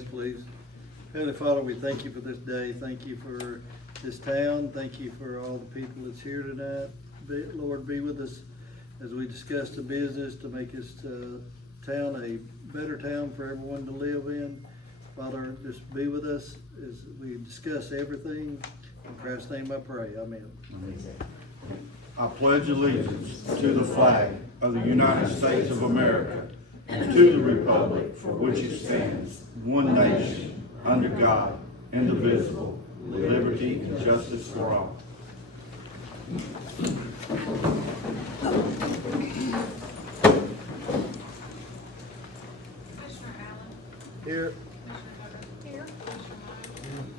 heads, please. Heavenly Father, we thank you for this day. Thank you for this town. Thank you for all the people that's here tonight. Lord, be with us as we discuss the business to make this town a better town for everyone to live in. Father, just be with us as we discuss everything. In Christ's name I pray. Amen. I pledge allegiance to the flag of the United States of America and to the republic for which it stands, one nation, under God, indivisible, with liberty and justice for all. Commissioner Allen. Here. Commissioner Tucker. Here. Commissioner Myers.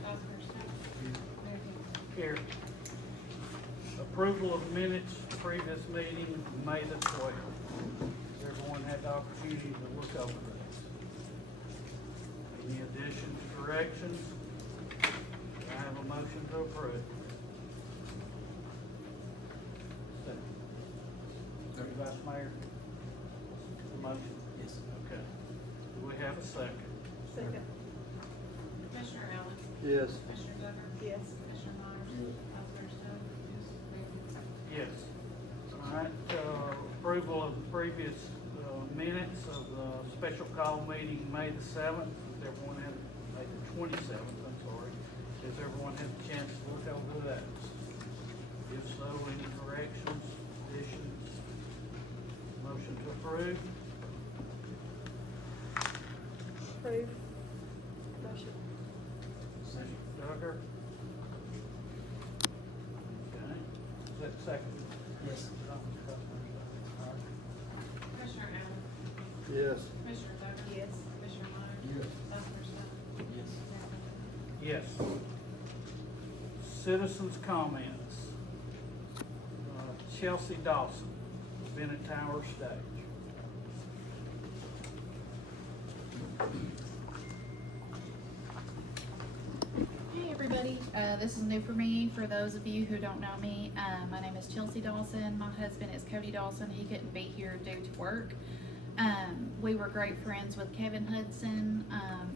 Vice President. Here. Approval of minutes, previous meeting, May the 12th. Everyone had the opportunity to look over this. Any additions, corrections? Do I have a motion to approve? Vice Mayor? The motion? Yes. Okay. Do we have a second? Second. Commissioner Allen. Yes. Commissioner Tucker. Yes. Commissioner Myers. Vice President. Yes. All right, approval of the previous minutes of the special call meeting, May the 7th. Has everyone had, May the 27th, I'm sorry. Has everyone had a chance to look over that? If so, any corrections, additions? Motion to approve? Approve. Motion. Commissioner Duggar? Okay. Is that second? Yes. Commissioner Allen. Yes. Commissioner Tucker. Yes. Commissioner Myers. Yes. Vice President. Yes. Yes. Citizens' comments. Chelsea Dawson, Bennett Tower Stage. Hey everybody, this is new for me. For those of you who don't know me, my name is Chelsea Dawson. My husband is Cody Dawson. He couldn't be here due to work. We were great friends with Kevin Hudson,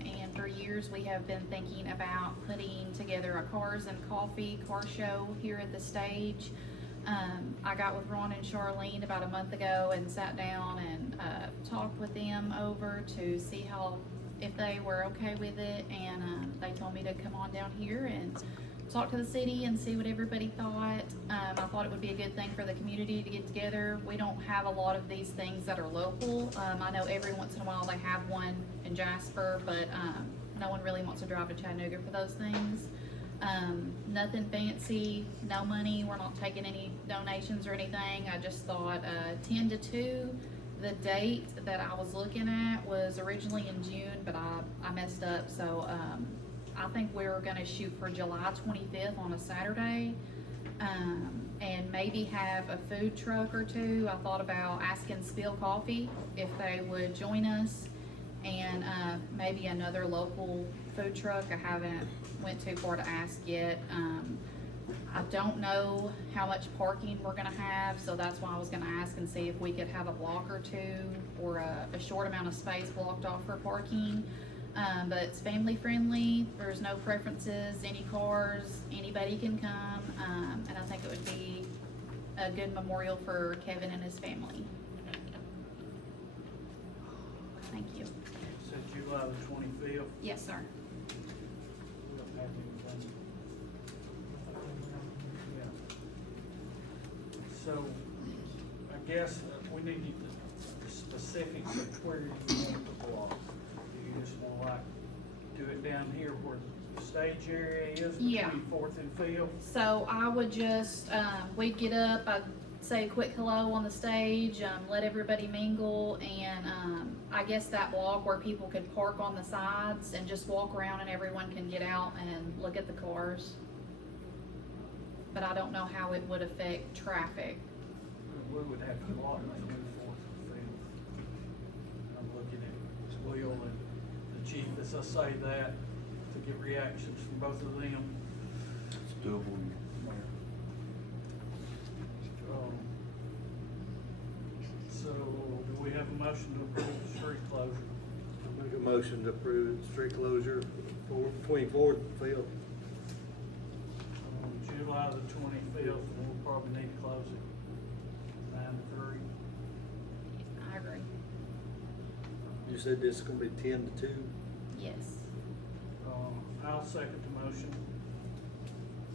and for years we have been thinking about putting together a Cars and Coffee car show here at the stage. I got with Ron and Charlene about a month ago and sat down and talked with them over to see if they were okay with it, and they told me to come on down here and talk to the city and see what everybody thought. I thought it would be a good thing for the community to get together. We don't have a lot of these things that are local. I know every once in a while they have one in Jasper, but no one really wants to drive to Chattanooga for those things. Nothing fancy, no money. We're not taking any donations or anything. I just thought 10 to 2. The date that I was looking at was originally in June, but I messed up. So I think we were going to shoot for July 25th on a Saturday, and maybe have a food truck or two. I thought about asking Spill Coffee if they would join us, and maybe another local food truck. I haven't went too far to ask yet. I don't know how much parking we're gonna have, so that's why I was gonna ask and see if we could have a block or two or a short amount of space blocked off for parking. But it's family friendly. There's no preferences, any cars, anybody can come, and I think it would be a good memorial for Kevin and his family. Thank you. Said July the 25th. Yes, sir. We don't have anything. Yeah. So, I guess we need the specifics of where you want the block. Do you just want to do it down here where the stage area is, Yeah. between 4th and 5th? So I would just, we'd get up, I'd say a quick hello on the stage, let everybody mingle, and I guess that block where people could park on the sides and just walk around and everyone can get out and look at the cars. But I don't know how it would affect traffic. We would have to block maybe 4th and 5th. I'm looking at Will and the chief as I say that to get reactions from both of them. It's doable. So, do we have a motion to approve the street closure? Make a motion to approve street closure between Fourth and Field. On July the 25th, we'll probably need to close it 9 to 3. I agree. You said this is gonna be 10 to 2? Yes. I'll second the motion.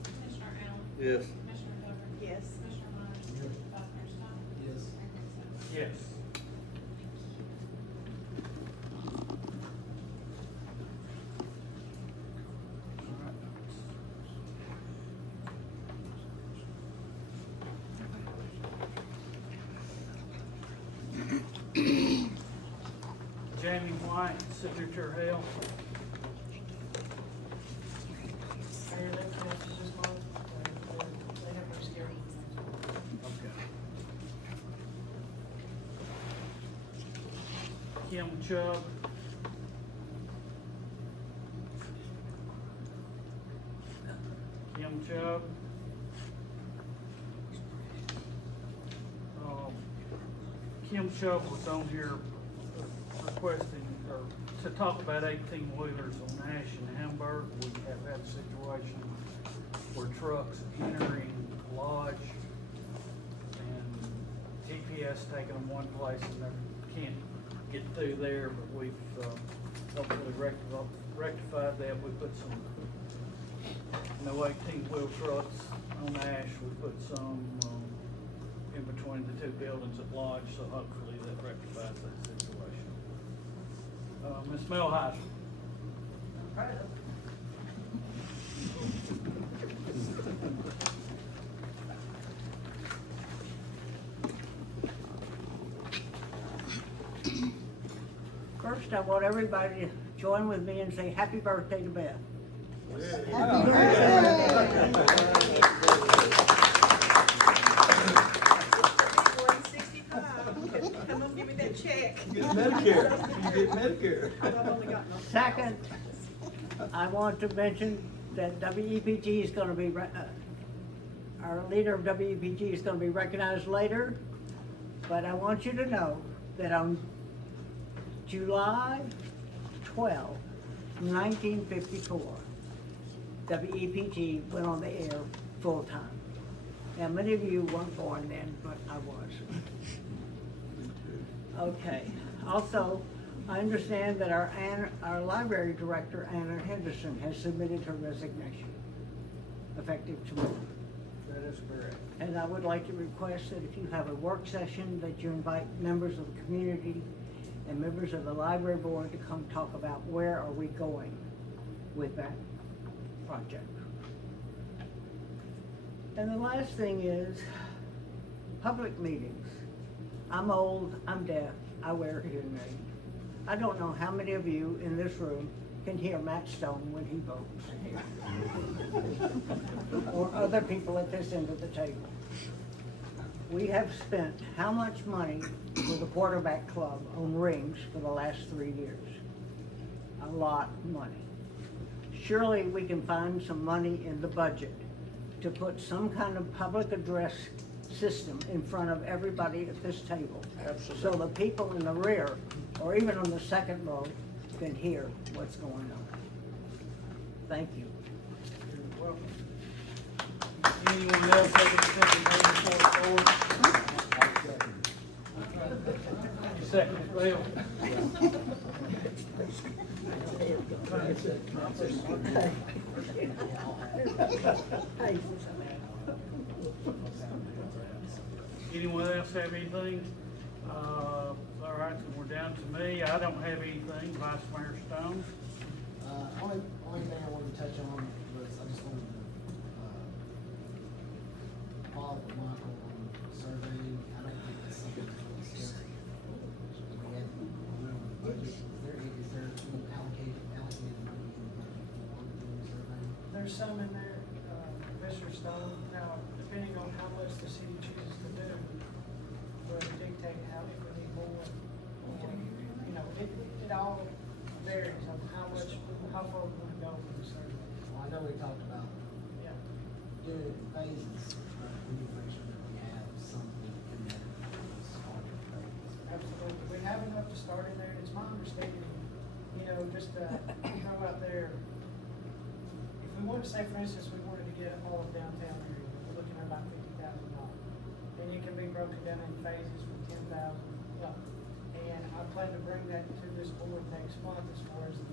Commissioner Allen? Yes. Commissioner Hubbard? Yes. Commissioner Myers? Vice Mayor Stoner? Yes. Mayor Kinsler? Yes. Jamie White, signature held. And that matches this month, they have no scary. Okay. Kim Chubb. Kim Chubb. Kim Chubb was on here requesting, or to talk about 18-wheelers on Ash and Hamburg. We have had a situation where trucks entering Lodge and GPS taking them one place and they can't get through there, but we've hopefully rectified that. We put some, 18-wheel trucks on Ash. We put some in between the two buildings at Lodge, so hopefully that rectifies that situation. Ms. Melheiser. First, I want everybody to join with me and say happy birthday to Beth. Come on, give me that check. You get Medicare, you get Medicare. I've only got no. Second, I want to mention that WEPG is gonna be, our leader of WEPG is gonna be recognized later, but I want you to know that on July 12, 1954, WEPG went on the air full-time. Now, many of you weren't born then, but I was. Okay, also, I understand that our library director, Anna Henderson, has submitted her resignation, effective tomorrow. That is correct. And I would like to request that if you have a work session, that you invite members of the community and members of the library board to come talk about where are we going with that project. And the last thing is, public meetings. I'm old, I'm deaf, I wear a hearing aid. I don't know how many of you in this room can hear Matt Stone when he votes. Or other people at this end of the table. We have spent how much money for the quarterback club on rings for the last 3 years? A lot of money. Surely we can find some money in the budget to put some kind of public address system in front of everybody at this table. Absolutely. So the people in the rear, or even on the second row, can hear what's going on. Thank you. You're welcome. Anyone else have anything to bring before the board? You second, Bill? Anyone else have anything? All right, so we're down to me. I don't have anything. Vice Mayor Stone? Only thing I wanted to touch on was I just wanted to, follow up with Michael on surveying. I don't think that's something that's really scary. We had room in the budget. Is there allocated money in the budget for doing the survey? There's some in there, Mr. Stone, now, depending on how much the city chooses to do, will dictate how, if we need more. You know, it all varies on how far we want to go with the survey. Well, I know we talked about Yeah. doing it in phases, but we need to make sure that we have something in there to start the phase. Absolutely. We have enough to start in there. It's my understanding, know, just, throw out there, if we wanted to say, for instance, we wanted to get all of downtown area, we're looking at about $50,000. And it can be broken down in phases from 10,000 up. And I plan to bring that to this board next month as far as the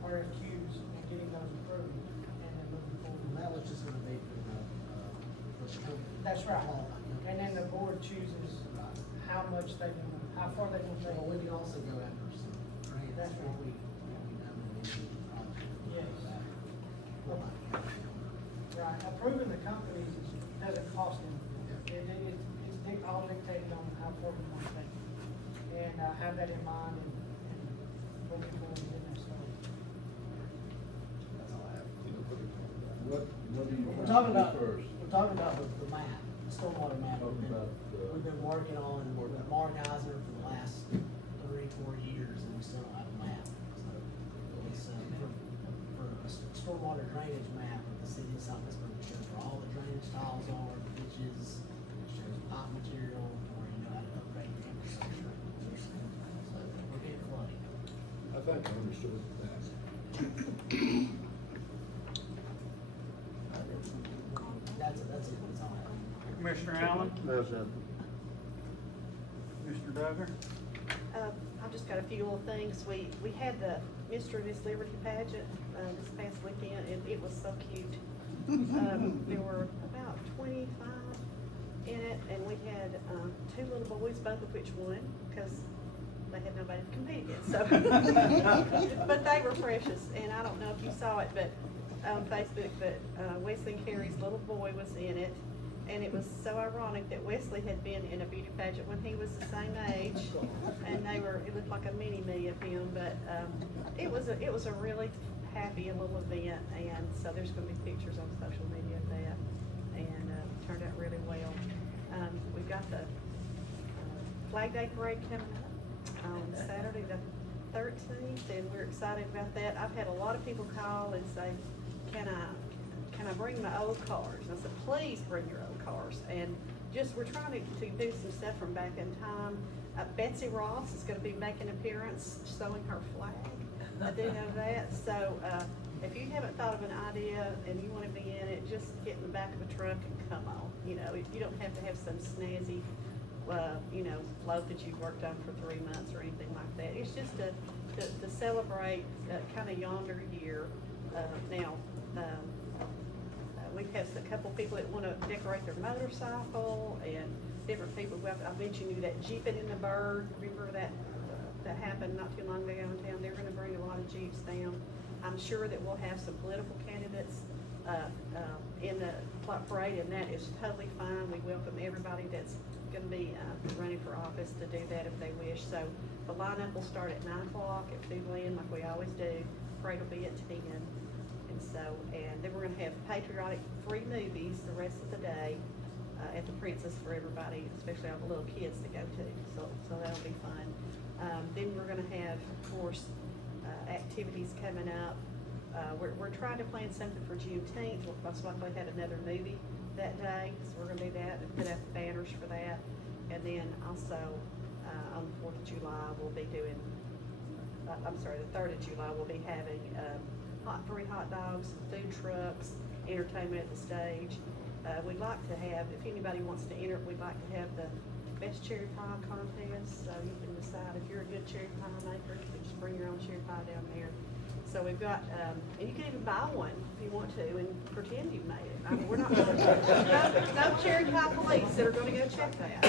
RFQs and getting those approved and then moving And forward. that was just gonna be for the company. That's right. All that, okay. And then the board chooses Right. how much they can, how far they can take. Well, we can also go after some grants. That's right. We done an individual project. Yes. We'll not count on it. Right, approving the companies doesn't cost anything. It's all dictated on how far we want to take. And have that in mind and looking forward to getting that started. That's all I have. What do you We're want talking to about, do first? we're talking about the map, the stormwater map. Talking about, We've been working on with Mark Eisner for the last 3-4 years, and we still don't have a map. So it's, for a stormwater drainage map of the city of South Pittsburgh, it shows where all the drainage tiles are, the ditches, it shows pipe material, or, how to upgrade the infrastructure. So we're getting flooding. I think I understood that. That's it, that's all I have. Commissioner Allen, That's nothing. Mr. Duggar. I've just got a few little things. We had the Mr. and Miss Liberty pageant, this past weekend, and it was so cute. There were about 25 in it, and we had, 2 little boys, both of which won, because they had nobody to compete against, so. But they were precious, and I don't know if you saw it, but, on Facebook, but, Wesley and Carey's little boy was in it. And it was so ironic that Wesley had been in a beauty pageant when he was the same age, and it looked like a mini-me of him, but, it was a really happy little event, and so there's gonna be pictures on social media of that, and, it turned out really well. We've got the, Flag Day Parade coming up on Saturday the 13th, and we're excited about that. I've had a lot of people call and say, can I bring my old cars? And I said, please bring your old cars. And we're trying to do some stuff from back in time. Betsy Ross is gonna be making an appearance showing her flag. I do know that. So, if you haven't thought of an idea and you wanna be in it, just get in the back of a truck and come on. You don't have to have some snazzy, float that you've worked on for 3 months or anything like that. It's just to celebrate kind of yonder year. Now, we have a couple people that want to decorate their motorcycle and different people. I mentioned you that Jeeping in the Bird. Remember that happened not too long ago in town? They're going to bring a lot of Jeeps down. I'm sure that we'll have some political candidates in the parade, and that is totally fine. We welcome everybody that's going to be running for office to do that if they wish. So the lineup will start at 9 o'clock at Foodland, like we always do. Parade will be at 10. And then we're gonna have patriotic free movies the rest of the day at the Princess for everybody, especially all the little kids to go to. So that'll be fun. Then we're gonna have, of course, activities coming up. We're trying to plan something for Juneteenth. We'll most likely have another movie that day, so we're gonna do that and put up banners for that. And then also on the 4th of July, we'll be doing. The 3rd of July, we'll be having free hot dogs, food trucks, entertainment at the stage. We'd like to have, if anybody wants to enter, we'd like to have the best cherry pie contest. So you can decide if you're a good cherry pie maker, you can just bring your own cherry pie down there. So we've got, and you can even buy one if you want to and pretend you've made it. I mean, we're not, no cherry pie police that are gonna go check that.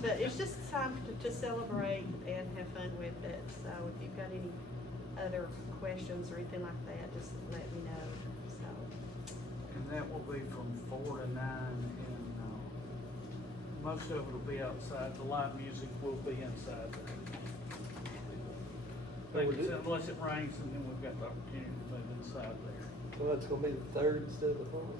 But it's just time to celebrate and have fun with it. So if you've got any other questions or anything like that, just let me know, so. And that will be from 4 to 9, and, most of it will be outside. The live music will be inside there. Unless it rains, and then we've got the opportunity to move inside there. So that's gonna be the 3rd instead of the 4th?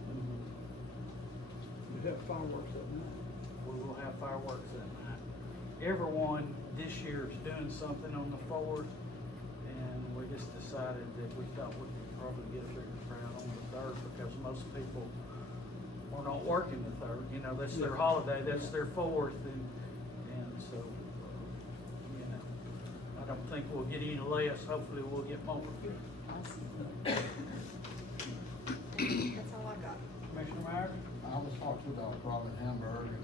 You have fireworks that night. We will have fireworks that night. Everyone this year is doing something on the 4th, and we just decided that we thought we could probably get a bigger crowd on the 3rd, because most people are not working the 3rd. That's their holiday, that's their 4th, and so, I don't think we'll get any less, hopefully we'll get more. That's all I got. Commissioner Myers? I was talking to Robin Hamburg and,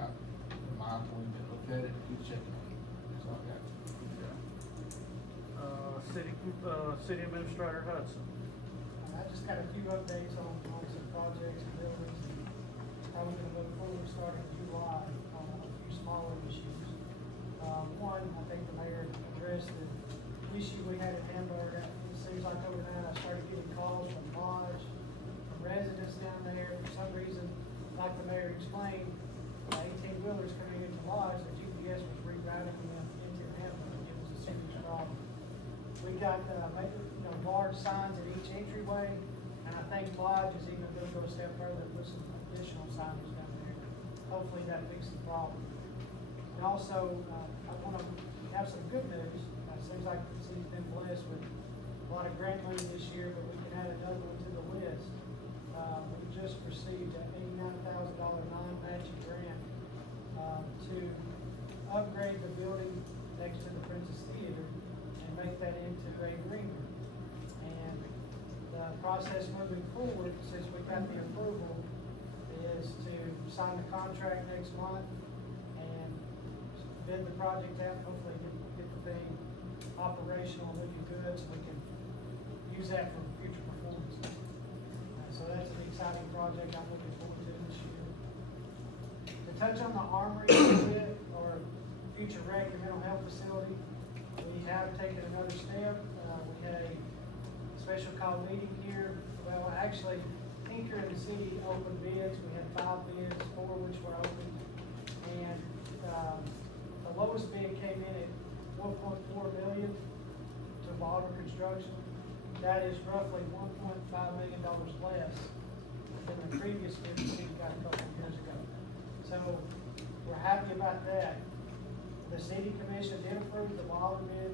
got Michael, we looked at it, we checked it. So I got City Administrator Hudson. I just got a few updates on some projects and buildings and how we're gonna move forward starting in July on a few smaller issues. One, I think the mayor addressed the issue we had in Hamburg. It seems like overnight I started getting calls from Lodge, from residents down there. For some reason, like the mayor explained, 18-wheelers coming into Lodge, the GPS was rerouting them into Hamburg. It was a serious problem. We got, large signs at each entryway, and I think Lodge is even gonna go a step further and put some additional signage down there. Hopefully that fixes the problem. And also, I wanna have some good news. It seems like the city's been blessed with a lot of grant money this year, but we can add another one to the list. We just received an $89,000 non-matching grant, to upgrade the building next to the Princess Theater and make that into a green room. And the process moving forward, since we got the approval, is to sign the contract next month and bid the project out, hopefully get the thing operational, looking good, so we can use that for future performance. So that's an exciting project I'm looking forward to this year. To touch on the armory a little bit, or future rec and mental health facility, we have taken another step. We had a special call meeting here. Well, actually, Tinker and the city opened bids. We had 5 bids, 4 which were open. And, the lowest bid came in at $1.4 million to Baller Construction. That is roughly $1.5 million less than the previous bid the city got a couple of years ago. So, we're happy about that. The city commission did approve the Baller bid.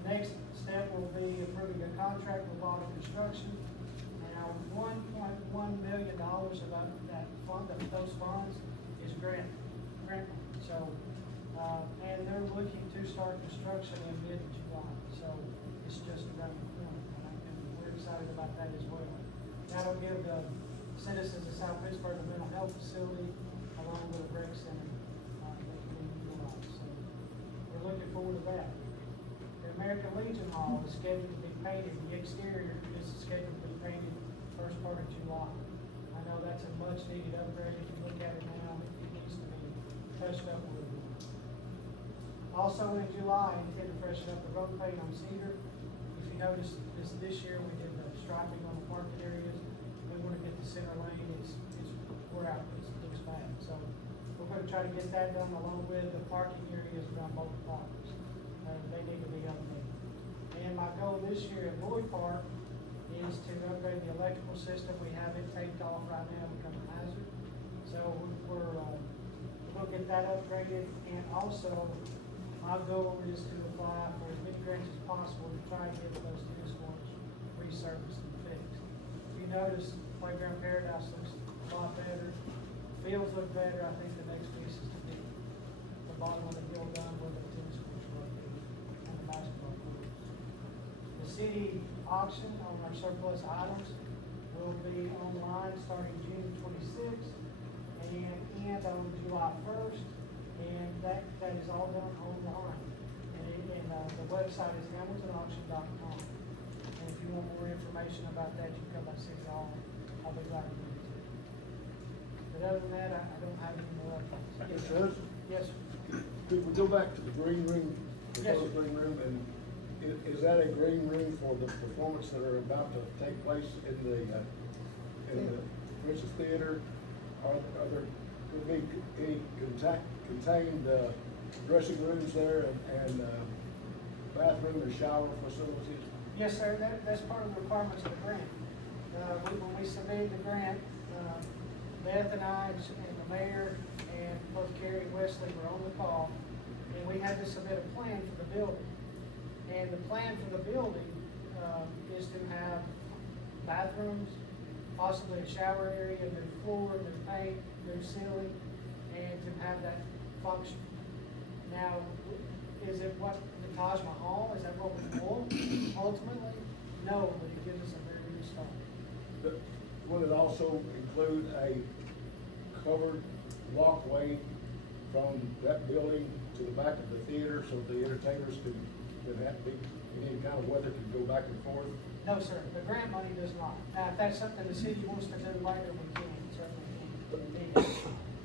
The next step will be approving a contract with Baller Construction. Now, $1.1 million of that fund, of those funds, is grant. So, and they're looking to start construction in mid-July. So, it's just around the corner, and we're excited about that as well. That'll give the citizens of South Pittsburgh a mental health facility along with a rec center that can be utilized. So, we're looking forward to that. The American Legion Hall is scheduled to be painted. The exterior is scheduled to be painted first part of July. I know that's a much needed upgrade. If you look at it now, it needs to be touched up a little bit. Also in July, I intend to freshen up the road paint on Cedar. If you notice, this year we did the striping on the parking areas. We want to get the center lane, it's wore out, it looks bad. So we're going to try to get that done along with the parking areas around both parks. They need to be updated. And my goal this year at Boyd Park is to upgrade the electrical system. We have it taped off right now, become a hazard. So we'll get that upgraded, and also my goal is to apply for as many grants as possible to try to get those tennis courts resurfaced and fixed. If you notice, Playground Paradise looks a lot better, fields look better. I think the next piece is to get the bottom of the hill done with the tennis courts located and the basketball courts. The city auction on our surplus items will be online starting June 26th and end on July 1st. And that is all done online. And the website is hamiltonauction.com. And if you want more information about that, you can come by City Hall. I'll be glad to give it to you. But other than that, I don't have any more updates. Yes, Mr. Hudson? Yes, sir. Could we go back to the green room, the Yes, first sir. green room, and is that a green room for the performance that are about to take place in the Princess Theater? Are there will be any contained dressing rooms there and bathroom or shower facilities? Yes, sir, that's part of the requirements of the grant. When we submitted the grant, Beth and I and the mayor and both Kerry and Wesley were on the call, and we had to submit a plan for the building. And the plan for the building is to have bathrooms, possibly a shower area, new floor, new paint, new ceiling, and to have that function. Now, is it what, the Taj Mahal, is that what we want ultimately? No, but it gives us a very good start. But would it also include a covered walkway from that building to the back of the theater so the entertainers could have to be, in any kind of weather, could go back and forth? No, sir, the grant money does not. Now, if that's something the city wants to do later, we can, certainly can.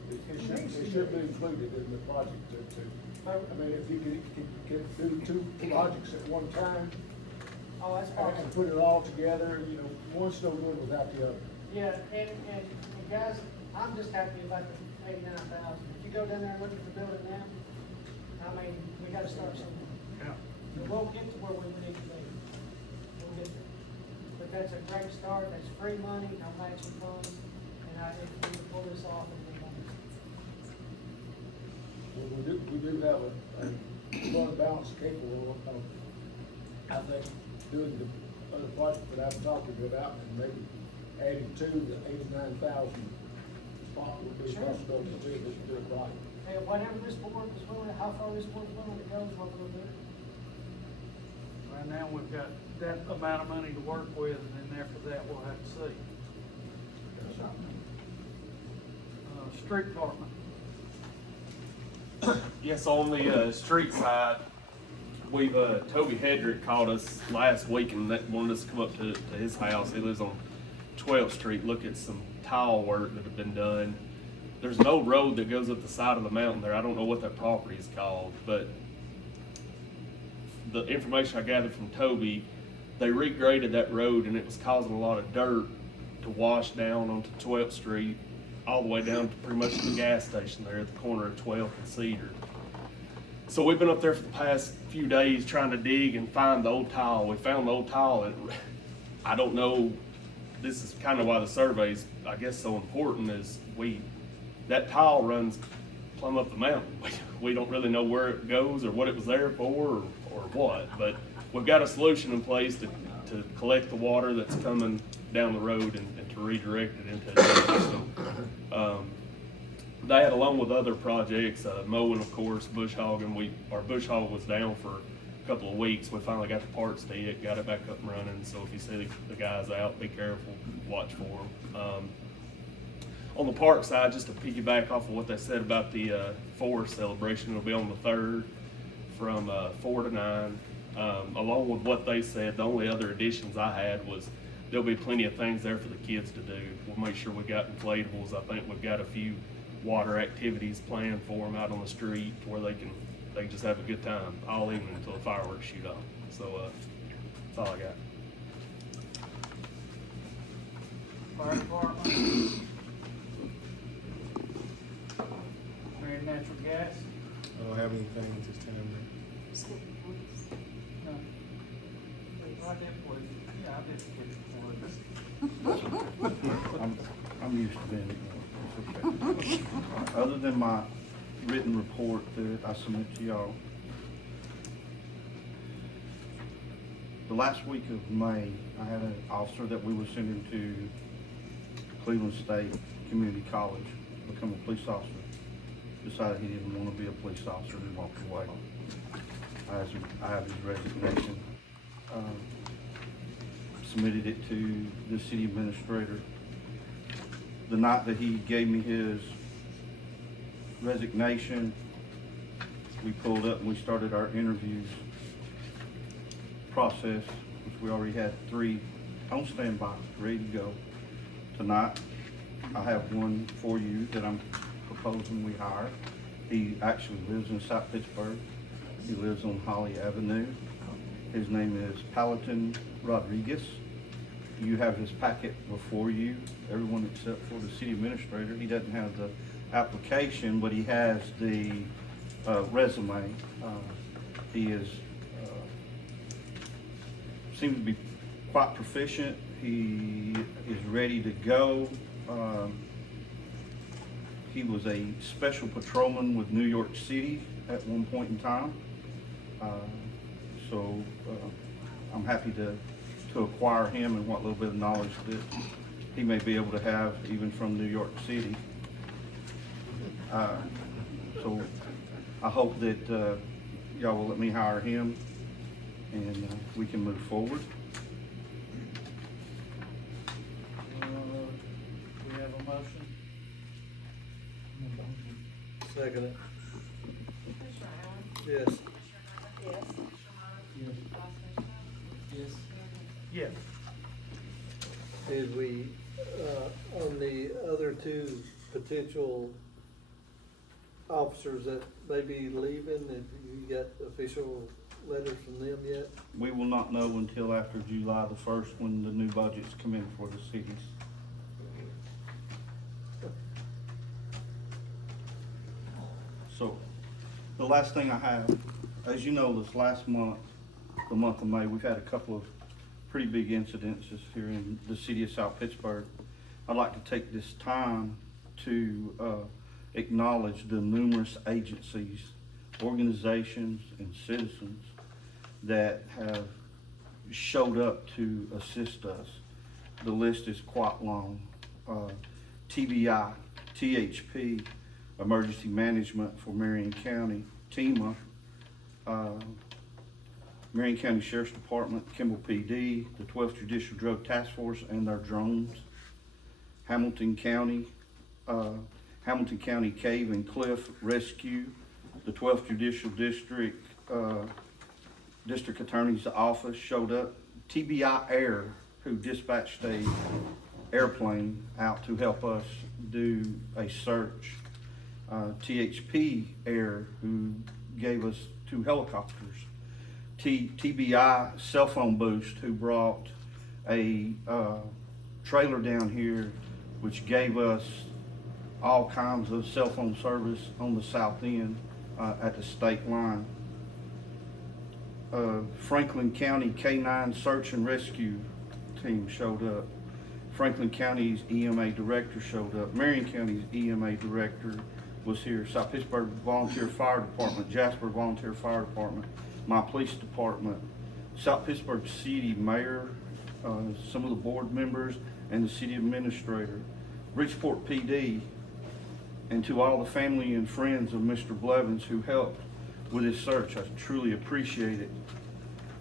It should be included in the project too. I mean, if you could do two projects at one time Oh, that's and possible. put it all together, you know, one's no good without the other. Yeah, and guys, I'm just happy about the 89,000. If you go down there and look at the building now, I mean, we gotta start somewhere. Yeah. We won't get to where we need to be. We'll get there. But that's a great start, that's free money, no matching funds, and I think we can pull this off and move on. Well, we do have a fund balance capable of, I think, doing the other project that I'm talking about and maybe adding to the 89,000 spot would be a Sure. possibility to do it right. And whatever this board is willing, how far this board is willing to go is what we'll do. Right now, we've got that amount of money to work with, and then after that, we'll have to see. Street department. Yes, on the street side, we've Toby Hedrick called us last week and wanted us to come up to his house. He lives on 12th Street, look at some tile work that have been done. There's an old road that goes up the side of the mountain there. I don't know what that property is called, but the information I gathered from Toby, they regraded that road and it was causing a lot of dirt to wash down onto 12th Street, all the way down to pretty much the gas station there at the corner of 12th and Cedar. So we've been up there for the past few days trying to dig and find the old tile. We found the old tile, and I don't know, this is kind of why the survey's, I guess, so important, is that tile runs plumb up the mountain. We don't really know where it goes or what it was there for or what, but we've got a solution in place to collect the water that's coming down the road and to redirect it into a system. That, along with other projects, mowing, of course, bush hogging. Our bush hog was down for a couple of weeks. We finally got the parts to it, got it back up and running. So if you see the guys out, be careful, watch for them. On the park side, just to piggyback off of what they said about the forest celebration, it'll be on the 3rd from 4 to 9. Along with what they said, the only other additions I had was there'll be plenty of things there for the kids to do. We'll make sure we got inflatables. I think we've got a few water activities planned for them out on the street where they can just have a good time all evening until the fireworks shoot off. So that's all I got. Fire department. Marine natural gas. I don't have anything at this time. No. I did police. Yeah, I did police. I'm used to being, it's okay. Other than my written report that I submit to y'all, the last week of May, I had an officer that we were sending to Cleveland State Community College to become a police officer. Decided he didn't want to be a police officer and walked away. I have his resignation. Submitted it to the city administrator. The night that he gave me his resignation, we pulled up and we started our interviews process, which we already had 3 on standby, ready to go. Tonight, I have one for you that I'm proposing we hire. He actually lives in South Pittsburg. He lives on Holly Avenue. His name is Paladin Rodriguez. You have his packet before you, everyone except for the city administrator. He doesn't have the application, but he has the resume. He is seems to be quite proficient. He is ready to go. He was a special patrolman with New York City at one point in time. So I'm happy to acquire him and what little bit of knowledge that he may be able to have even from New York City. So I hope that y'all will let me hire him, and we can move forward. We have a motion. Second it. Commissioner Allen? Yes. Commissioner Garrett? Yes. Commissioner Meyer? Yes. Vice Commissioner Jones? Yes. Yes. Did we, on the other two potential officers that may be leaving, have you got official letters from them yet? We will not know until after July the 1st, when the new budgets come in for the cities. So, the last thing I have, as you know, this last month, the month of May, we've had a couple of pretty big incidences here in the city of South Pittsburg. I'd like to take this time to acknowledge the numerous agencies, organizations, and citizens that have showed up to assist us. The list is quite long. TBI, THP, Emergency Management for Marion County, TEMA, Marion County Sheriff's Department, Kimball PD, the 12th Judicial Drug Task Force and their drones, Hamilton County Cave and Cliff Rescue, the 12th Judicial District, District Attorney's Office showed up, TBI Air, who dispatched a airplane out to help us do a search, THP Air, who gave us 2 helicopters, TBI Cell Phone Boost, who brought a trailer down here, which gave us all kinds of cell phone service on the south end at the state line. Franklin County K-9 Search and Rescue Team showed up. Franklin County's EMA Director showed up. Marion County's EMA Director was here. South Pittsburg Volunteer Fire Department, Jasper Volunteer Fire Department, my police department, South Pittsburg City Mayor, some of the board members, and the city administrator, Bridgeport PD, and to all the family and friends of Mr. Blevins who helped with his search. I truly appreciate it.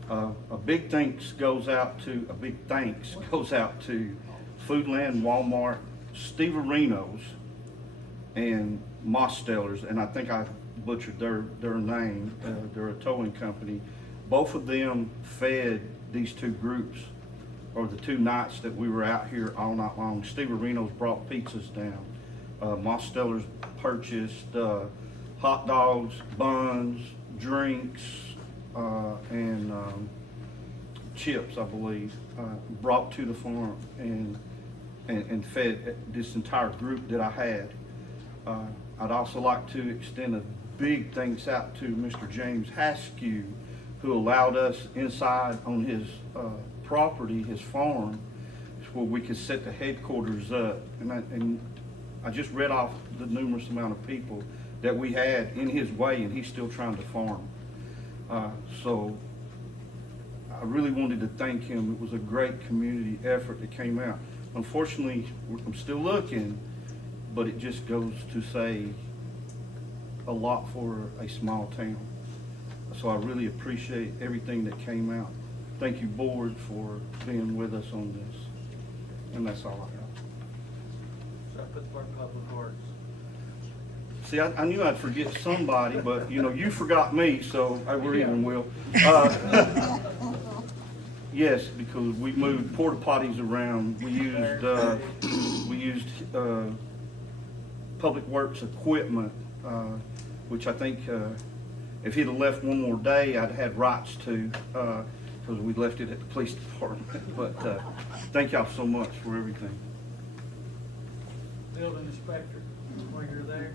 A big thanks goes out to Foodland, Walmart, Steverino's, and Mostellers, and I think I butchered their name. They're a towing company. Both of them fed these 2 groups, or the 2 nights that we were out here all night long. Steverino's brought pizzas down. Mostellers purchased hot dogs, buns, drinks, and chips, I believe, brought to the farm and fed this entire group that I had. I'd also like to extend a big thanks out to Mr. James Haskew, who allowed us inside on his property, his farm, where we could set the headquarters up. And I just read off the numerous amount of people that we had in his way, and he's still trying to farm. So I really wanted to thank him. It was a great community effort that came out. Unfortunately, I'm still looking, but it just goes to say a lot for a small town. So I really appreciate everything that came out. Thank you, board, for being with us on this. And that's all I got. South Pittsburg Public Works. See, I knew I'd forget somebody, but you forgot me, so we're even, Will. Yes, because we moved porta potties around. We used Public Works equipment, which I think if he'd have left one more day, I'd had rights to, because we left it at the police department. But thank y'all so much for everything. Building inspector, while you're there.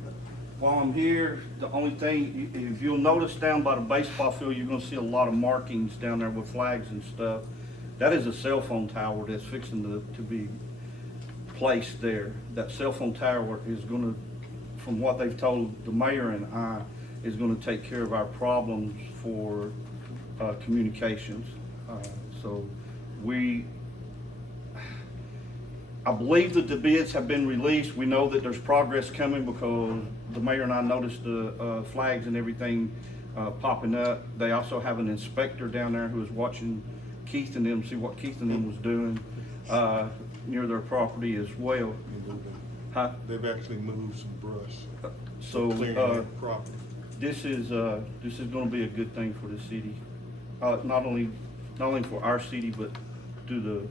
While I'm here, the only thing, if you'll notice down by the baseball field, you're gonna see a lot of markings down there with flags and stuff. That is a cell phone tower that's fixing to be placed there. That cell phone tower is gonna, from what they've told the mayor and I, is gonna take care of our problems for communications. So I believe that the bids have been released. We know that there's progress coming because the mayor and I noticed the flags and everything popping up. They also have an inspector down there who is watching Keith and them, see what Keith and them was doing, near their property as well. Huh? They've actually moved some brush. So, Clearing their property. this is gonna be a good thing for the city. Not only for our city, but through the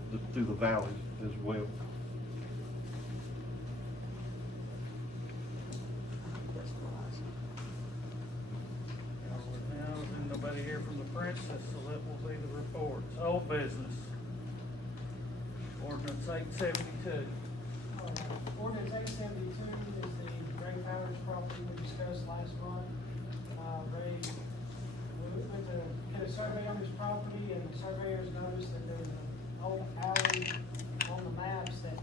valley as well. Now, there's nobody here from the princess, so that will be the reports. Old business. Ordinance 872. Ordinance 872 is the Ray Powers property we discussed last month. Ray, we went to get a survey on his property, and the surveyors noticed that there's an old alley on the maps that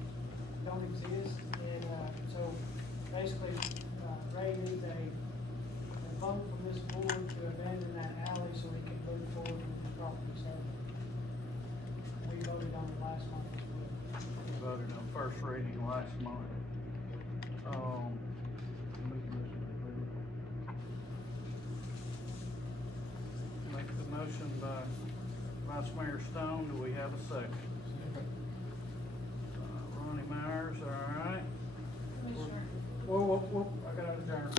don't exist. And, so basically, Ray needs a vote from this board to abandon that alley so we can move forward with the property survey. We voted on it last month as well. Voted on first reading last month. Make the motion by Vice Mayor Stone. Do we have a second? Ronnie Myers, all right. Commissioner, Whoa, I gotta adjourn.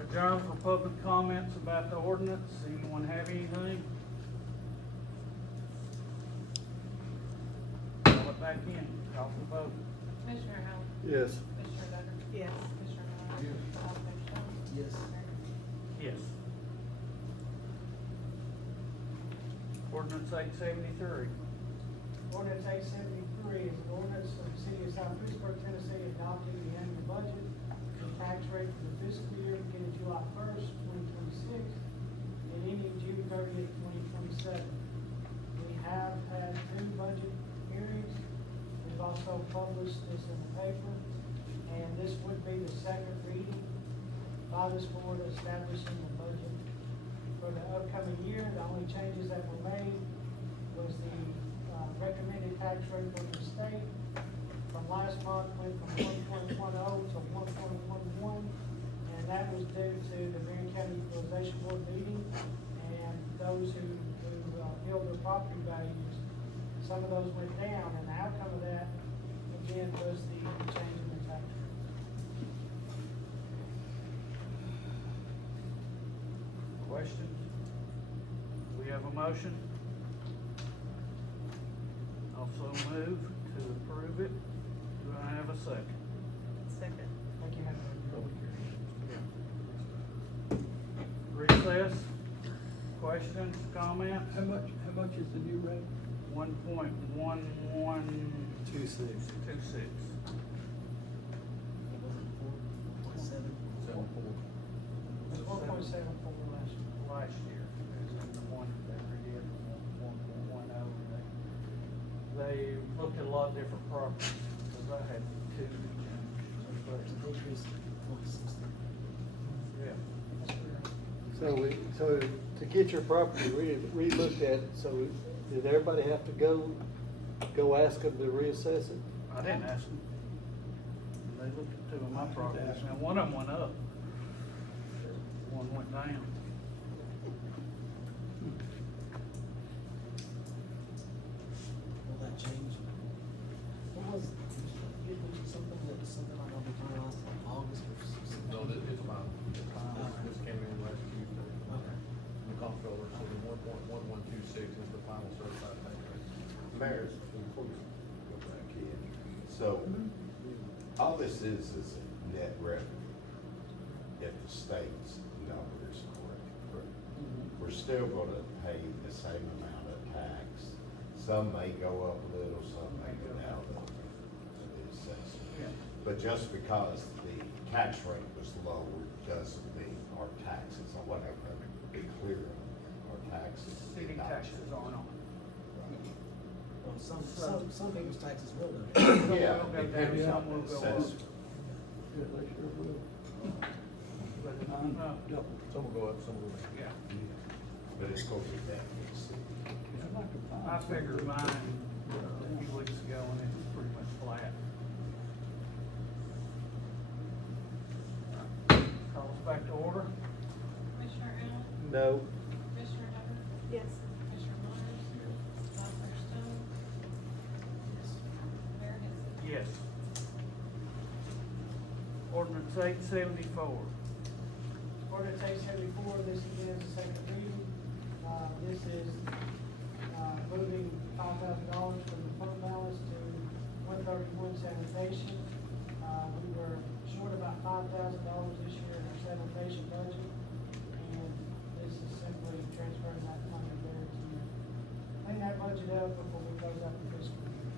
Adjourn for public comments about the ordinance. Anyone have anything? Call it back in. Call for the vote. Commissioner Howard, Yes. Commissioner Ducker, Yes. Commissioner Myers, Vice Mayor Stone. Yes. Yes. Ordinance 873. Ordinance 873 is an ordinance of the city of South Pittsburg, Tennessee, adopting the annual budget and tax rate for the fiscal year beginning July 1st, 2026, and ending June 30th, 2027. We have had 2 budget hearings. We've also published this in the paper, and this would be the second reading by this board establishing the budget for the upcoming year. The only changes that were made was the recommended tax rate for the state from last month went from 1.10 to 1.11, and that was due to the Marion County Equalization Board meeting and those who build their property values. Some of those went down, and the outcome of that, again, was the change in the tax rate. Questions? We have a motion. Also move to approve it. Do I have a second? Second. Thank you, Recess? Questions, comments? How much is the new rate? 1.1126. It wasn't 4.7. It was 1.74 Last year. And the one that they redid, 1.10. They looked at a lot of different properties, because I had 2 to change. It's a decrease of 0.63. Yeah. So to get your property re-looked at, so did everybody have to go ask them to reassess it? I didn't ask them. They looked at 2 of my properties, and one of them went up. One went down. Will that change? What was, it was something that was something like on the finalized in August or something? No, it's fine. This came in last Tuesday. Okay. The comptroller, so the 1.1126 is the final certified tax rate. Mayor, before we go back in, so all this is net revenue. If the state's number is correct. We're still gonna pay the same amount of tax. Some may go up a little, some may go down a little to the assessment. But just because the tax rate was lower doesn't mean our taxes, I want to be clear on our taxes. City taxes aren't on. Well, some people's taxes will go. Yeah, Some will go down, depending some on will the go up. assessment. But, Some will go up, some will go down. yeah. But it's going to be that for the city. I figured mine a few weeks ago, and it was pretty much flat. Call us No. Commissioner Evans? Yes. Commissioner Myers? Vice Mayor Stone? Mayor Hensky? Yes. Ordinance 874. Ordinance 874, this again is the second reading. This is, moving $5,000 from the fund balance to 131 sanitation. We were short about $5,000 this year in our sanitation budget, and this is simply transferring that money there to clean that budget up before we close out the fiscal year.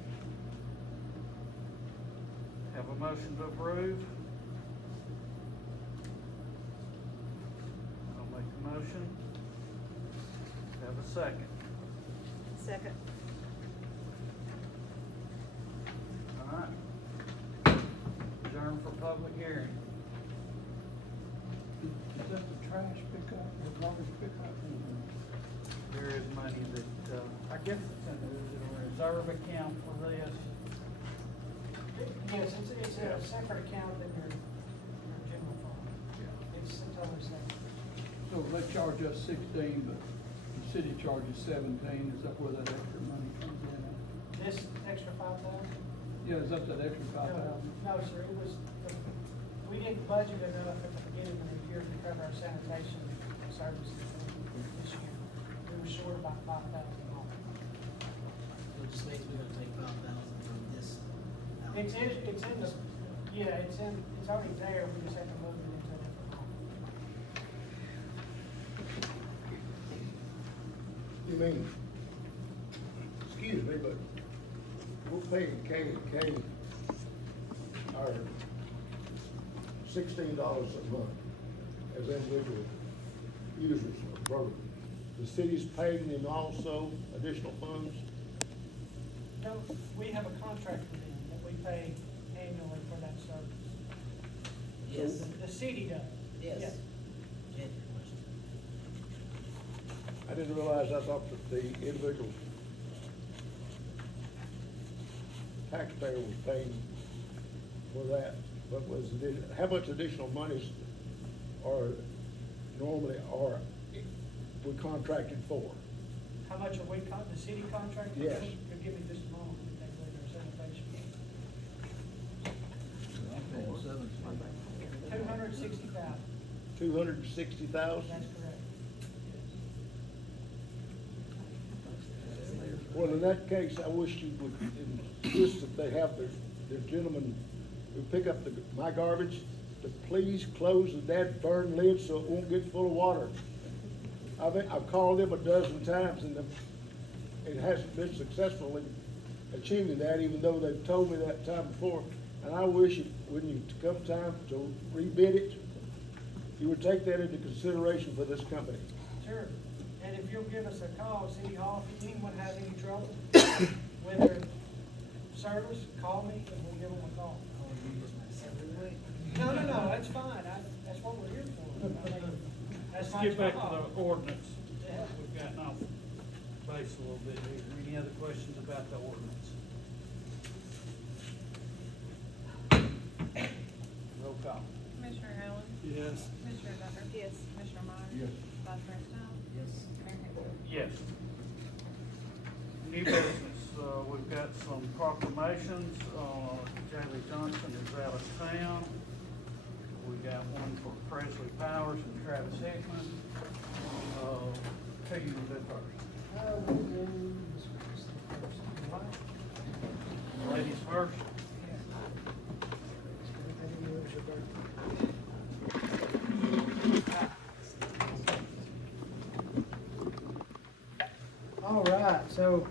Have a motion to approve? I'll make the motion. Have a second. Second. All right. Adjourn for public hearing. Is that the trash pickup, the garbage pickup? There is money that, I guess it's in the reserve account for this. Yes, it's a separate account than your general fund. It's totally separate. So they charge us 16, but the city charges 17, is that where that extra money comes in at? This extra 5,000? Yeah, is that extra 5,000? No, sir, it was, we didn't budget enough at the beginning of the year to cover our sanitation services this year. We were short about $5,000. So it just means we're gonna take 5,000 from this. It's in the, yeah, it's already there, we just have to move it into a different line. You mean, excuse me, but we're paying K our $16 a month as individual users of the program. The city's paying them also additional funds? No, we have a contract with them that we pay annually for that service. Yes. The city does. Yes. Jet question. I didn't realize, I thought that the individual taxpayer was paying for that, but how much additional monies are normally we contracted for? How much are we, the city contracted? Yes. Could give me just a moment to take a look at our sanitation. 260,000, 260,000? that's correct. Well, in that case, I wish you would insist that they have their gentlemen who pick up my garbage to please close the dead burn lid so it won't get full of water. I've called them a dozen times and it hasn't been successful in achieving that, even though they've told me that time before. And I wish when you come time to rebid it, you would take that into consideration for this company. Sure, and if you'll give us a call, City Hall, if anyone has any trouble with their service, call me and we'll give them a call. Oh, you just might say every week. No, that's fine, that's what we're here for. I mean, that's Let's my get back to job. the ordinance. Yeah. We've gotten off base a little bit here. Any other questions about the ordinance? Roll call. Commissioner Allen? Yes. Commissioner Ducker? Yes. Commissioner Myers? Yes. Vice Mayor Stone? Yes. Mayor Hensky? Yes. New business, we've got some proclamations. Jamie Johnson is out of town. We got one for Presley Powers and Travis Hickman. Who you gonna do first? We'll do this first. Ladies first. All right, so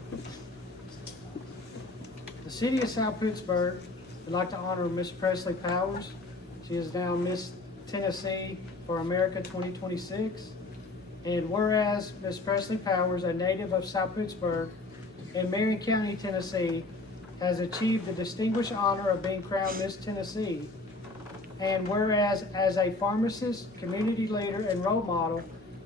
the city of South Pittsburg would like to honor Miss Presley Powers. She is now Miss Tennessee for America 2026. And whereas Miss Presley Powers, a native of South Pittsburg in Marion County, Tennessee, has achieved the distinguished honor of being crowned Miss Tennessee. And whereas as a pharmacist, community leader, and role model,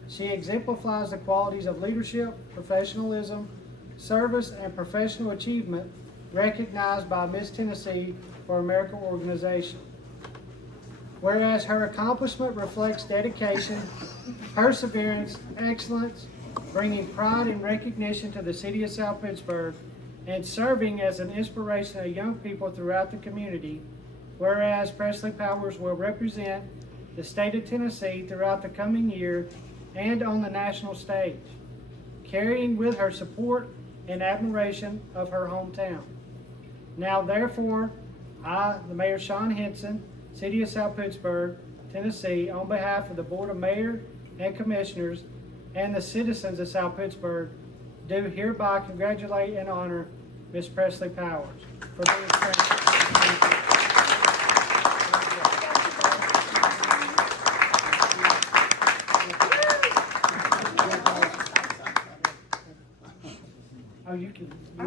she exemplifies the qualities of leadership, professionalism, service, and professional achievement recognized by Miss Tennessee for America organization. Whereas her accomplishment reflects dedication, perseverance, excellence, bringing pride and recognition to the city of South Pittsburg, and serving as an inspiration to young people throughout the community. Whereas Presley Powers will represent the state of Tennessee throughout the coming year and on the national stage, carrying with her support and admiration of her hometown. Now therefore, I, the Mayor Sean Henson, City of South Pittsburg, Tennessee, on behalf of the Board of Mayor and Commissioners and the citizens of South Pittsburg, do hereby congratulate and honor Ms. Presley Powers for being present. Oh, you're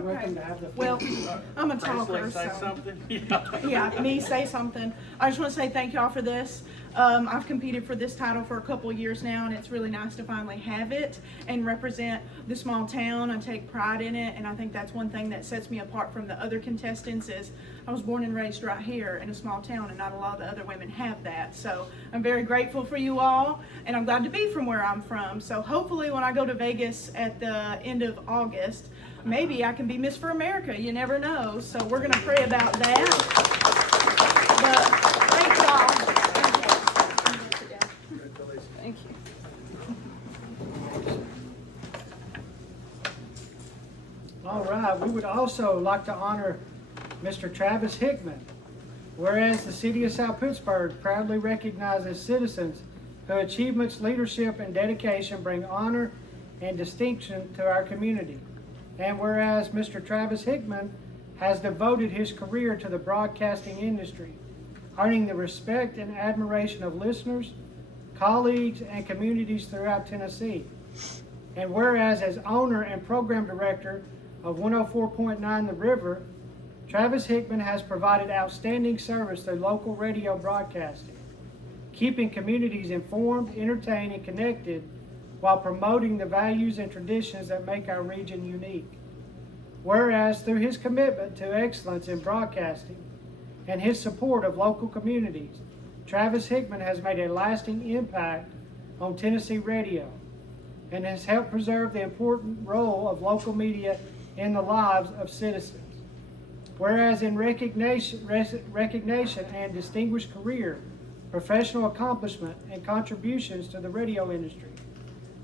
welcome to have the floor. Well, I'm a talker, Presley, say so. something? Yeah, me say something. I just want to say thank y'all for this. I've competed for this title for a couple of years now, and it's really nice to finally have it and represent the small town. I take pride in it, and I think that's one thing that sets me apart from the other contestants is I was born and raised right here in a small town, and not a lot of the other women have that. So I'm very grateful for you all, and I'm glad to be from where I'm from. So hopefully when I go to Vegas at the end of August, maybe I can be Miss for America. You never know. So we're going to pray about that. But thank y'all. Thank you. All right, we would also like to honor Mr. Travis Hickman. Whereas the City of South Pittsburg proudly recognizes citizens whose achievements, leadership, and dedication bring honor and distinction to our community. And whereas Mr. Travis Hickman has devoted his career to the broadcasting industry, earning the respect and admiration of listeners, colleagues, and communities throughout Tennessee. And whereas as owner and program director of 104.9 The River, Travis Hickman has provided outstanding service through local radio broadcasting, keeping communities informed, entertained, and connected while promoting the values and traditions that make our region unique. Whereas through his commitment to excellence in broadcasting and his support of local communities, Travis Hickman has made a lasting impact on Tennessee radio and has helped preserve the important role of local media in the lives of citizens. Whereas in recognition and distinguished career, professional accomplishment, and contributions to the radio industry,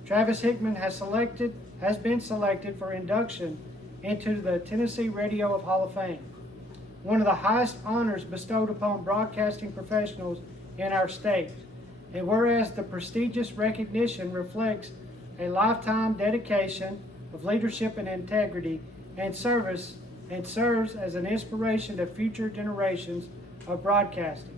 Travis Hickman has been selected for induction into the Tennessee Radio Hall of Fame, one of the highest honors bestowed upon broadcasting professionals in our state. And whereas the prestigious recognition reflects a lifetime dedication of leadership and integrity and service and serves as an inspiration to future generations of broadcasting.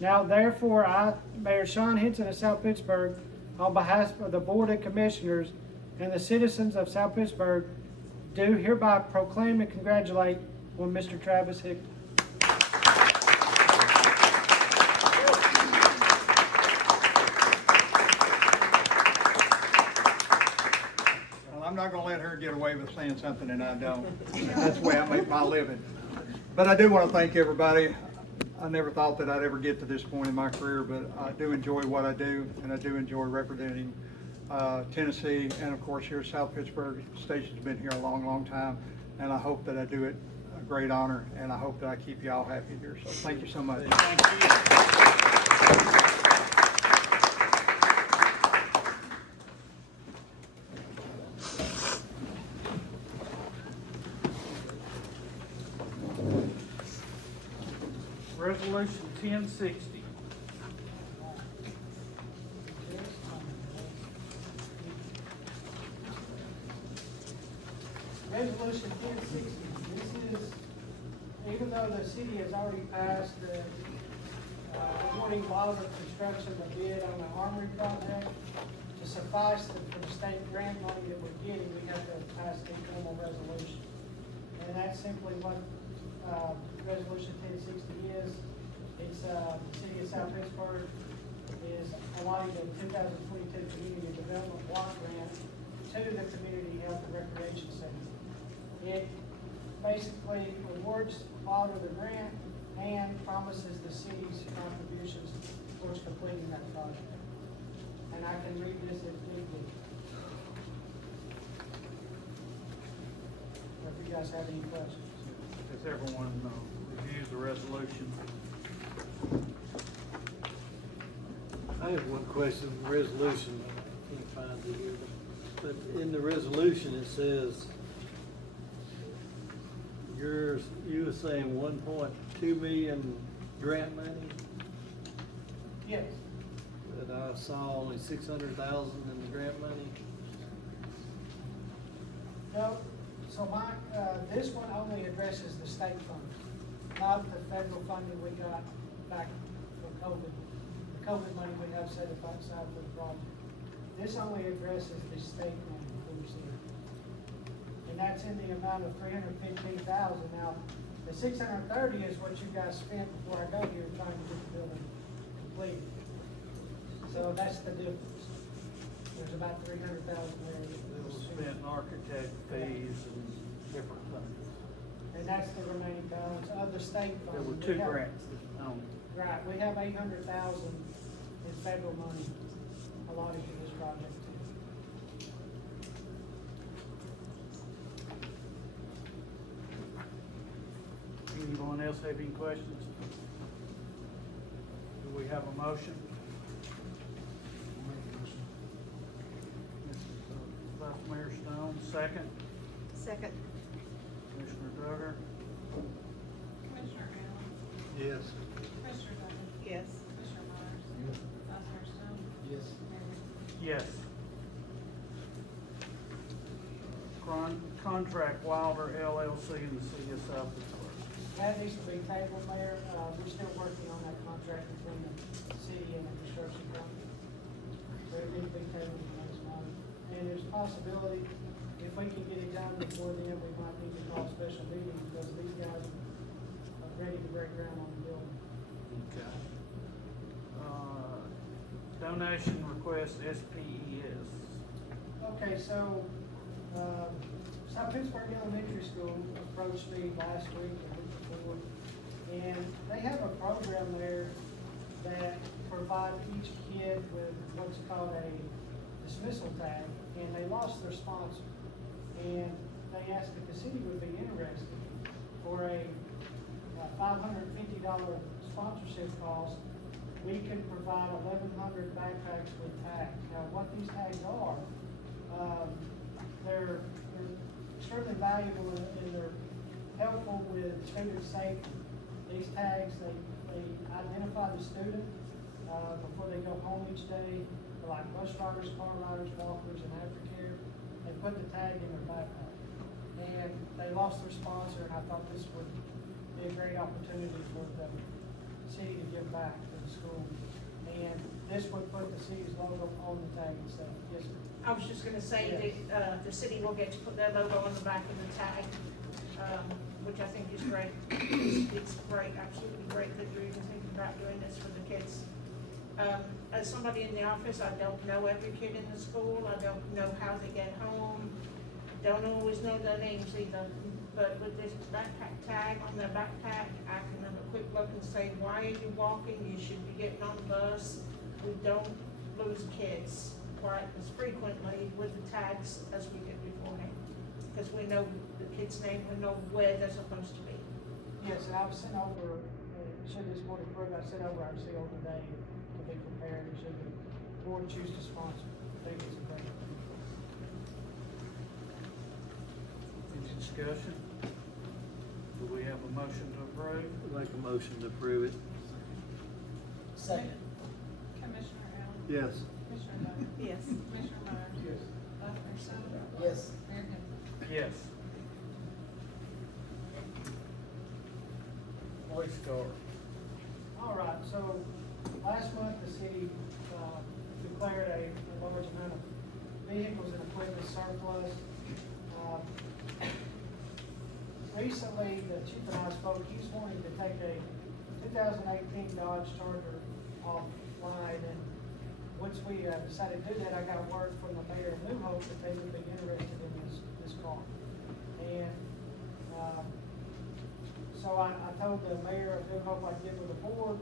Now therefore, I, Mayor Sean Henson of South Pittsburg, on behalf of the Board of Commissioners and the citizens of South Pittsburg, do hereby proclaim and congratulate on Mr. Travis Hickman. Well, I'm not gonna let her get away with saying something that I don't. That's the way I make my living. But I do want to thank everybody. I never thought that I'd ever get to this point in my career, but I do enjoy what I do, and I do enjoy representing Tennessee, and of course here at South Pittsburg. The station's been here a long, long time, and I hope that I do it a great honor, and I hope that I keep you all happy here. So thank you so much. Resolution 1060. Resolution 1060, this is, even though the city has already passed the awarding Bolivar Construction the bid on the Armory project, to suffice for the state grant money that we're getting, we have to pass a formal resolution. And that's simply what Resolution 1060 is. It's the city of South Pittsburg is allotting the 2022 Community Development Block Grant to the Community Health and Recreation Center. It basically awards Wilder the grant and promises the city's contributions towards completing that project. And I can read this if need be. If you guys have any questions. Has everyone reviewed the resolution? I have one question, resolution, I can't find it here, but in the resolution, it says, you were saying 1.2 million grant money, Yes. but I saw only 600,000 in the grant money. No, so this one only addresses the state funds, not the federal funding we got back from COVID. The COVID money we have set aside for the project. This only addresses the state money we received. And that's in the amount of $315,000. Now, the $630 is what you guys spent before I got here trying to get the building completed. So that's the difference. There's about $300,000 there. It was spent in architect fees and different things. And that's the remaining balance of the state funds. There were We two have- grants that, Right, we have 800,000 in federal money allotted to this project too. anyone else have any questions? Do we have a motion? Vice Mayor Stone, second. Second. Commissioner Duggar? Commissioner Allen? Yes. Commissioner Duggan? Yes. Commissioner Myers? Vice Mayor Stone? Yes. Mayor? Yes. Contract Wilder LLC and the City of South Pittsburg. That needs to be tabled, Mayor. We're still working on that contract between the city and the construction company. So it needs to be tabled in this month. And there's a possibility, if we can get it done before then, we might need to call a special meeting because these guys are ready to break ground on the building. Okay. Donation request SPES. Okay, so, South Pittsburg Elementary School approached me last week or week before, and they have a program there that provides each kid with what's called a dismissal tag, and they lost their sponsor. And they asked if the city would be interested for a $550 sponsorship cost. We can provide 1,100 backpacks with tags. Now, what these tags are, they're extremely valuable and they're helpful with student safety. These tags, they identify the student before they go home each day, like bus drivers, car riders, walkers, and aftercare. They put the tag in their backpack. And they lost their sponsor, and I thought this would be a great opportunity for the city to give back to the school. And this would put the city's logo on the tag itself. Yes, sir. I was just gonna say that, the city will get to put their logo on the back of the tag, which I think is great. It's great, absolutely great that you're even thinking about doing this for the kids. As somebody in the office, I don't know every kid in the school, I don't know how they get home, don't always know their names either. But with this backpack tag on their backpack, I can have a quick look and say, why are you walking? You should be getting on the bus. We don't lose kids quite as frequently with the tags as we did beforehand. Because we know the kid's name, we know where they're supposed to be. Yes, and I've sent over, should this board approve, I sent over our seal today to be prepared, and should the board choose to sponsor, I think it's a great. Any discussion? Do we have a motion to approve? Make a motion to approve it. Second. Commissioner Allen? Yes. Commissioner Duggan? Yes. Commissioner Myers? Yes. Vice Mayor Stone? Yes. Mayor Kinsler? Yes. Police car. All right, so last month, the city declared a large amount of vehicles and equipment surplus. Recently, the chief and I spoke, he's wanting to take a 2018 Dodge Charger offline, and once we decided to do that, I got word from the mayor of New Hope that they would be interested in this car. And So I told the mayor, I do hope I get with the board,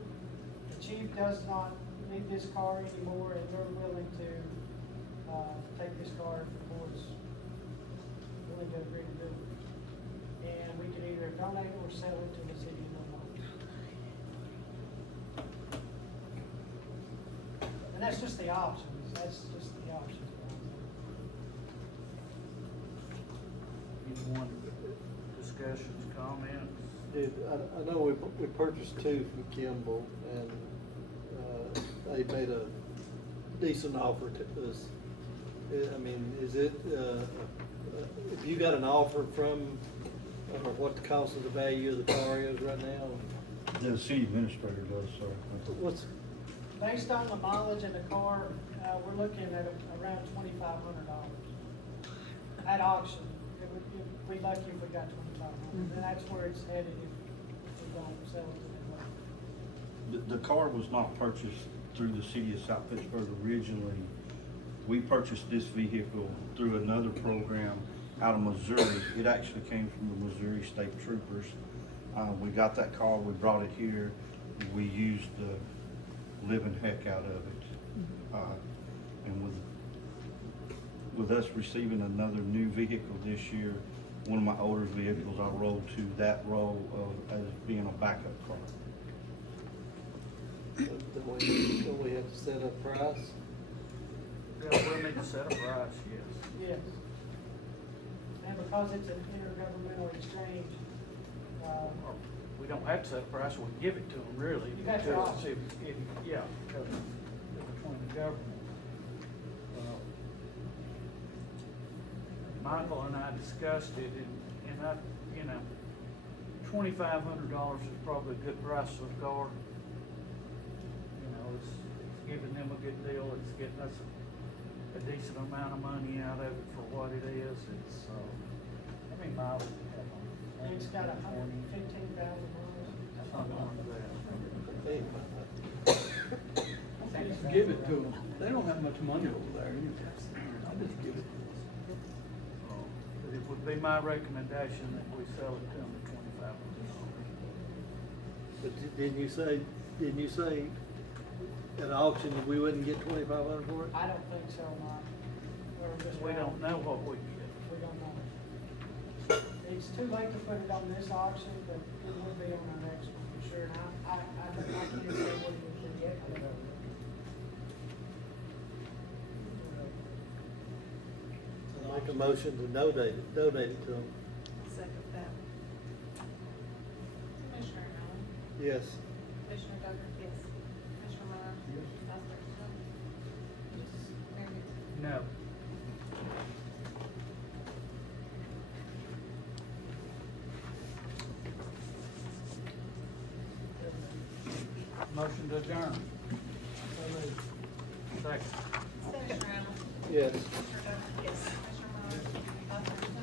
the chief does not need this car anymore, and they're willing to, take this car if the board's willing to agree to do it. And we can either donate it or sell it to the city of Illinois. And that's just the options, that's just the options. Anyone, discussions, comments? Did, I know we purchased two from Kimball, and, they made a decent offer to us. I mean, is it, if you got an offer from, or what the cost of the value of the car is right now? The city administrator does, sir. What's, Based on the mileage in the car, we're looking at around $2,500 at auction. We'd be lucky if we got $2,500, and that's where it's headed if we don't sell it to the. The car was not purchased through the city of South Pittsburgh originally. We purchased this vehicle through another program out of Missouri. It actually came from the Missouri State Troopers. We got that car, we brought it here, we used the living heck out of it. And with us receiving another new vehicle this year, one of my older vehicles, I rolled to that role of as being a backup car. don't we have to set a price? Yeah, we'll need to set a price, yes. Yes. And because it's an intergovernmental exchange, Or we don't have to set a price, we give it to them, really. You got your because option. Yeah, because it's between the government. Michael and I discussed it, and I, $2,500 is probably a good price for a car. It's giving them a good deal, it's getting us a decent amount of money out of it for what it is. It's, how many miles does it have on it? it's got 115,000 miles. Something like that. Just give it to them. They don't have much money over there. I'll just give it to them. But it would be my recommendation that we sell it to them at $2,500. But didn't you say at auction that we wouldn't get $2,500 for it? I don't think so, Mike. We're just We don't know what we get. We don't know. It's too late to put it on this auction, but it will be on our next one for sure. And I can't say what it would get. Make a motion to donate it to them. Second that. Commissioner Allen? Yes. Commissioner Douglas? Yes. Commissioner Meyer? Vice President Shelton? Mayor Hicks? No. Motion to adjourn. Second. Commissioner Allen? Yes. Commissioner Douglas? Yes. Commissioner Meyer? Vice President